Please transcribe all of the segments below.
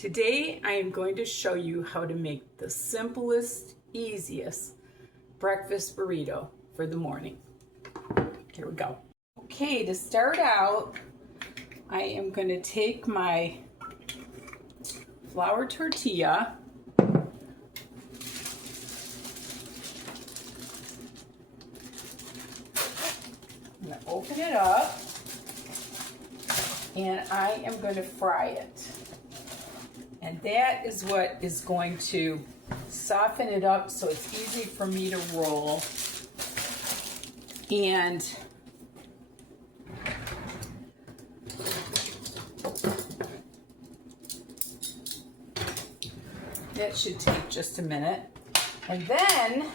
Today I am going to show you how to make the simplest, easiest breakfast burrito for the morning. Here we go. Okay, to start out, I am going to take my flour tortilla, I'm going to open it up, and I am going to fry it. And that is what is going to soften it up so it's easy for me to roll. And that should take just a minute. And then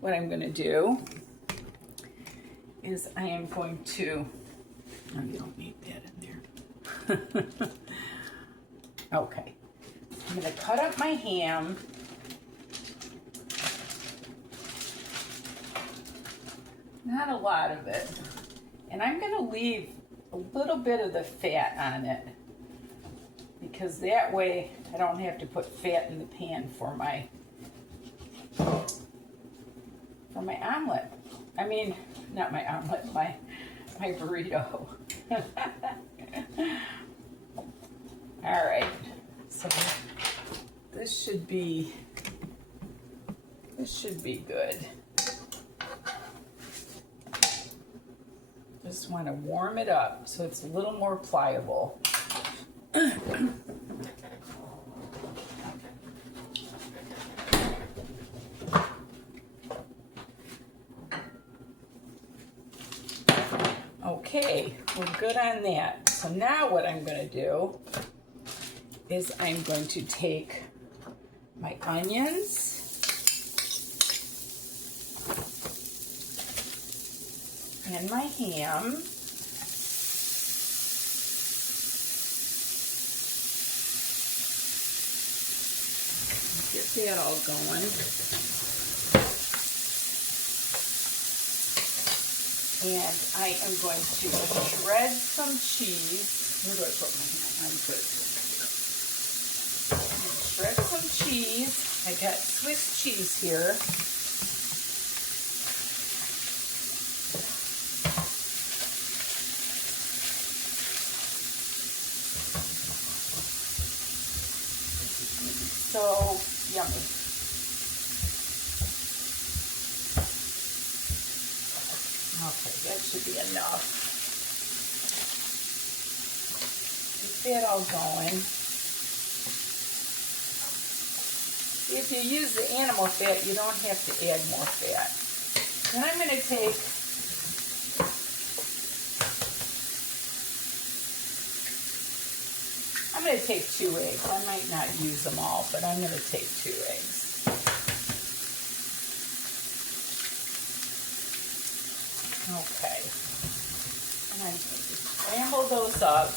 what I'm going to do is I am going to, oh, you don't need that in there. Okay, I'm going to cut up my ham. Not a lot of it. And I'm going to leave a little bit of the fat on it, because that way I don't have to put fat in the pan for my omelet. I mean, not my omelet, my burrito. All right, so this should be good. Just want to warm it up so it's a little more pliable. Okay, we're good on that. So now what I'm going to do is I'm going to take my onions and my ham, get that all going, and I am going to shred some cheese. Where do I put my ham? I'm good. Shred some cheese. I got Swiss cheese here. So yummy. Okay, that should be enough. Get that all going. If you use the animal fat, you don't have to add more fat. Then I'm going to take take 2 eggs. I might not use them all, but I'm going to take 2 eggs. Okay. And I'm going to scramble those up.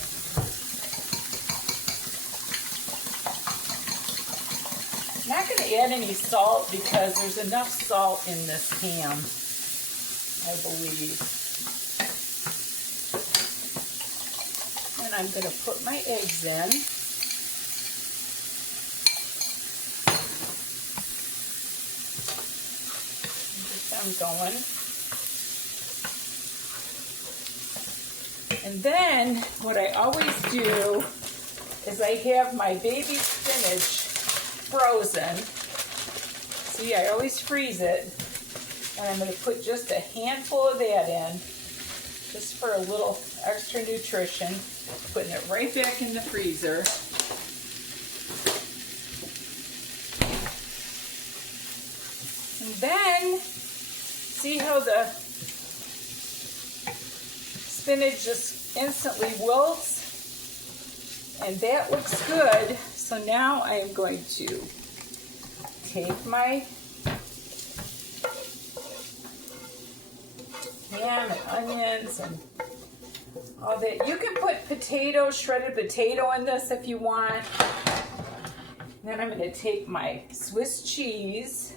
I'm not going to add any salt because there's enough salt in this ham, I believe. And I'm going to put my eggs in. Get them going. And then what I always do is I have my baby spinach frozen. See, I always freeze it. And I'm going to put just a handful of that in, just for a little extra nutrition. Putting it right back in the freezer. And then, see how the spinach just instantly wilts? And that looks good. So now I am going to take my ham and onions and all that. You can put shredded potato in this if you want. Then I'm going to take my Swiss cheese,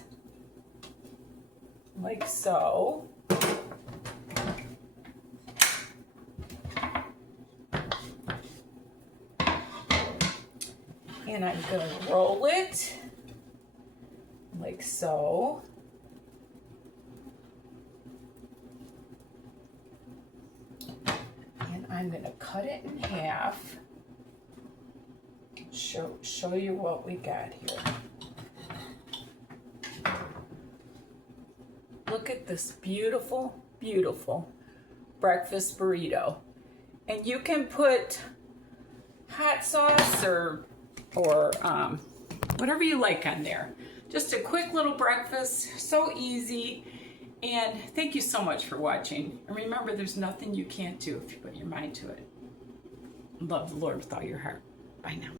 like so. And I'm gonna roll it like so. And I'm gonna cut it in half. Show you what we got here. Look at this beautiful, beautiful breakfast burrito. And you can put hot sauce or whatever you like on there. Just a quick little breakfast, so easy. And thank you so much for watching. And remember, there's nothing you can't do if you put your mind to it. Love the Lord with all your heart. Bye now.